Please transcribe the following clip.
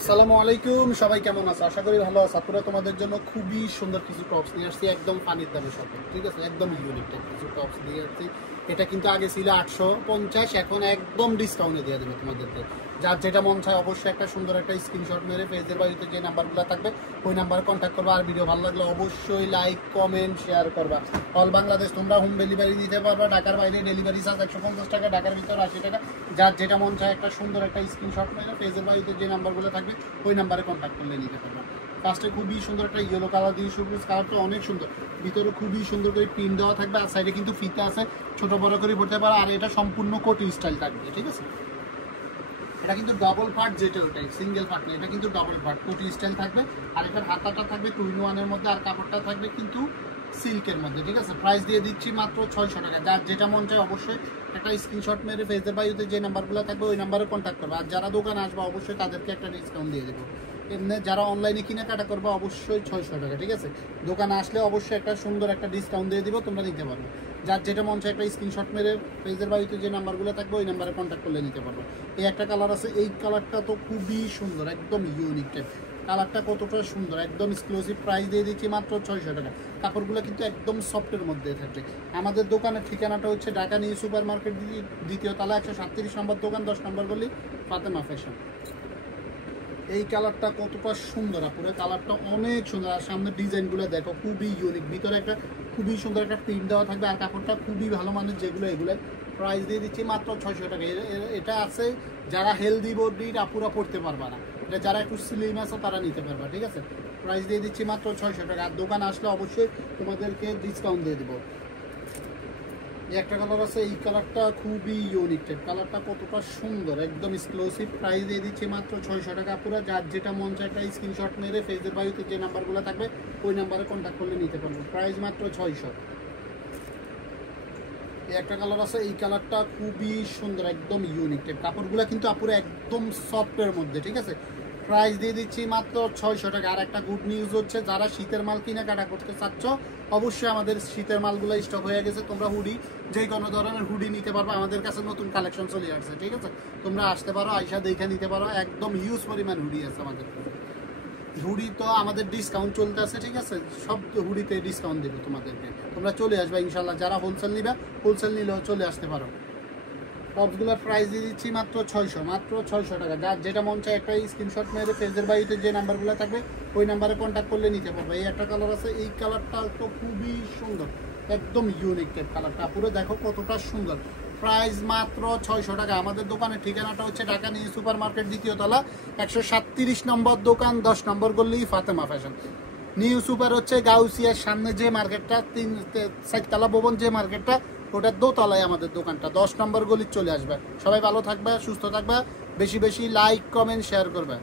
আসসালামু আলাইকুম, সবাই কেমন আছো? আশা করি ভালো আছো। আপুরা তোমাদের জন্য খুবই সুন্দর কিছু টপস নিয়ে আসছি, একদম ফানির দামে সাথে, ঠিক আছে? একদম ইউনিক কিছু টপস নিয়ে আসছি। এটা কিন্তু আগে ছিল 850, এখন একদম ডিসকাউন্টে দিয়ে দেবে তোমাদেরকে। যার যেটা মন চায় অবশ্যই একটা সুন্দর একটা স্ক্রিনশট মেরে পেজের বাড়িতে যে নাম্বারগুলো থাকবে ওই নাম্বারে কন্ট্যাক্ট করবা। আর ভিডিও ভালো লাগলে অবশ্যই লাইক কমেন্ট শেয়ার করবা। অল বাংলাদেশ তোমরা হোম ডেলিভারি দিতে পারবা। ঢাকার বাইরে ডেলিভারি চার্জ 150 টাকা, ঢাকার ভিতরে 80 টাকা। যার যেটা মন চায় একটা সুন্দর একটা স্ক্রিনশট মেরে পেজের বাড়িতে যে নাম্বারগুলো থাকবে ওই নাম্বারে কন্ট্যাক্ট করলে নিতে পারবা। ফার্স্টে খুবই সুন্দর একটা ইয়েলো কালার দিয়ে শুরু, কালারটা অনেক সুন্দর, ভিতরে খুবই সুন্দর করে প্রিন্ট দেওয়া থাকবে। আর সাইডে কিন্তু ফিতা আছে, ছোট বড় করে পড়তে পারো। আর এটা সম্পূর্ণ কোটি স্টাইল থাকবে, ঠিক আছে? এটা কিন্তু ডবল পার্ট, যেটা ওটাই সিঙ্গেল পার্ট না, এটা কিন্তু ডবল পার্ট কোটি স্টাইল থাকবে। আর এটার হাতাটা থাকবে 2-in-1 মধ্যে, আর কাপড়টা থাকবে কিন্তু সিল্কের মধ্যে, ঠিক আছে? প্রাইস দিয়ে দিচ্ছি মাত্র 600 টাকা। যার যেটা মন চায় অবশ্যই একটা স্ক্রিনশট মেরে ফেসদের বায়ুতে যে নাম্বারগুলো থাকবে ওই নাম্বারে কন্ট্যাক্ট করবে। আর যারা দোকানে আসবে অবশ্যই তাদেরকে একটা ডিসকাউন্ট দিয়ে দেবো। এমনি যারা অনলাইনে কেনাকাটা করবে অবশ্যই 600 টাকা, ঠিক আছে? দোকানে আসলে অবশ্যই একটা সুন্দর একটা ডিসকাউন্ট দিয়ে দিব, তোমরা নিতে পারবে। যার যেটা মন চায় একটা স্ক্রিনশট মেরে পেজের বাড়িতে যে নাম্বারগুলো থাকবে ওই নাম্বারে কন্ট্যাক্ট করলে নিতে পারবে। এই একটা কালার আছে, এই কালারটা তো খুবই সুন্দর, একদম ইউনিক টাইপ। কালারটা কতটা সুন্দর, একদম এক্সক্লুসিভ। প্রাইস দিয়ে দিচ্ছি মাত্র 600 টাকা। কাপড়গুলো কিন্তু একদম সফটের মধ্যে থাকবে। আমাদের দোকানের ঠিকানাটা হচ্ছে ঢাকা নিউ সুপার মার্কেট, দ্বিতীয় তলা, 137 নম্বর দোকান, 10 নম্বর গলি, ফাতেমা ফ্যাশন। এই কালারটা কতটা সুন্দর আপুরে, কালারটা অনেক সুন্দর। আর সামনের ডিজাইনগুলো দেখো, খুবই ইউনিক। ভিতরে একটা খুবই সুন্দর একটা প্রিন্ট দেওয়া থাকবে। আর কাপড়টা খুবই ভালো মানের, যেগুলো এগুলো প্রাইস দিয়ে দিচ্ছি মাত্র 600 টাকা। এটা আছে যারা হেলদি বডির আপুরা পড়তে পারবা না, এটা যারা একটু স্লিম আছে তারা নিতে পারবা, ঠিক আছে? প্রাইস দিয়ে দিচ্ছি মাত্র 600 টাকা। আর দোকান আসলে অবশ্যই তোমাদেরকে ডিসকাউন্ট দিয়ে দেবো। একটা কালার আছে, এই কালারটা খুবই ইউনিক টাইপ। কালারটা কতটা সুন্দর, একদম এক্সক্লুসিভ। প্রাইস দিয়ে দিচ্ছি মাত্র 600 টাকা। পুরো যার যেটা মন চায় একটা স্ক্রিনশট মেরে ফেসের বায়ুতে যে নাম্বারগুলো থাকবে ওই নাম্বারে কন্ট্যাক্ট করলে নিতে পারবো। প্রাইস মাত্র 600। এই একটা কালার আছে, এই কালারটা খুবই সুন্দর, একদম ইউনিক টাইপ। কাপড়গুলো কিন্তু আপুরা একদম সফটের মধ্যে, ঠিক আছে? প্রাইস দিয়ে দিচ্ছি মাত্র 600 টাকা। আর একটা গুড নিউজ হচ্ছে, যারা শীতের মাল কেনাকাটা করতে চাচ্ছ অবশ্যই আমাদের শীতের মালগুলো স্টক হয়ে গেছে। তোমরা হুডি, যে কোনো ধরনের হুডি নিতে পারবো, আমাদের কাছে নতুন কালেকশন চলে আসছে, ঠিক আছে? তোমরা আসতে পারো, আইসা দেখে নিতে পারো। একদম হিউজ পরিমাণ হুডি আছে আমাদের। হুডি তো আমাদের ডিসকাউন্ট চলতে আছে, ঠিক আছে? সব হুডিতে ডিসকাউন্ট দেবো তোমাদেরকে। তোমরা চলে আসবে ইনশাল্লাহ। যারা হোলসেল নিবে, হোলসেল নিলেও চলে আসতে পারো। টপসগুলোর প্রাইস দিয়ে দিচ্ছি মাত্র 600, মাত্র 600 টাকা। যার যেটা মন চায় একটা স্ক্রিনশট মেরে ফেসের বাড়িতে যে নাম্বারগুলো থাকবে ওই নাম্বারে কন্ট্যাক্ট করলে নিতে পারবে। এই একটা কালার আছে, এই কালারটা তো খুবই সুন্দর, একদম ইউনিক টাইপ। কালারটা পুরো দেখো কতটা সুন্দর। প্রাইস মাত্র 600 টাকা। আমাদের দোকানের ঠিকানাটা হচ্ছে ঢাকা নিউ সুপার মার্কেট, দ্বিতীয় তলা, 137 নম্বর দোকান, 10 নম্বর গলি, ফাতেমা ফ্যাশন। নিউ সুপার হচ্ছে গাউসিয়ার সামনে যে মার্কেটটা, 4 তলা ভবন যে মার্কেটটা, ওটার দোতলায় আমাদের দোকানটা, 10 নম্বর গলি চলে আসবে। সবাই ভালো থাকবে, সুস্থ থাকবে, বেশি বেশি লাইক কমেন্ট শেয়ার করবে।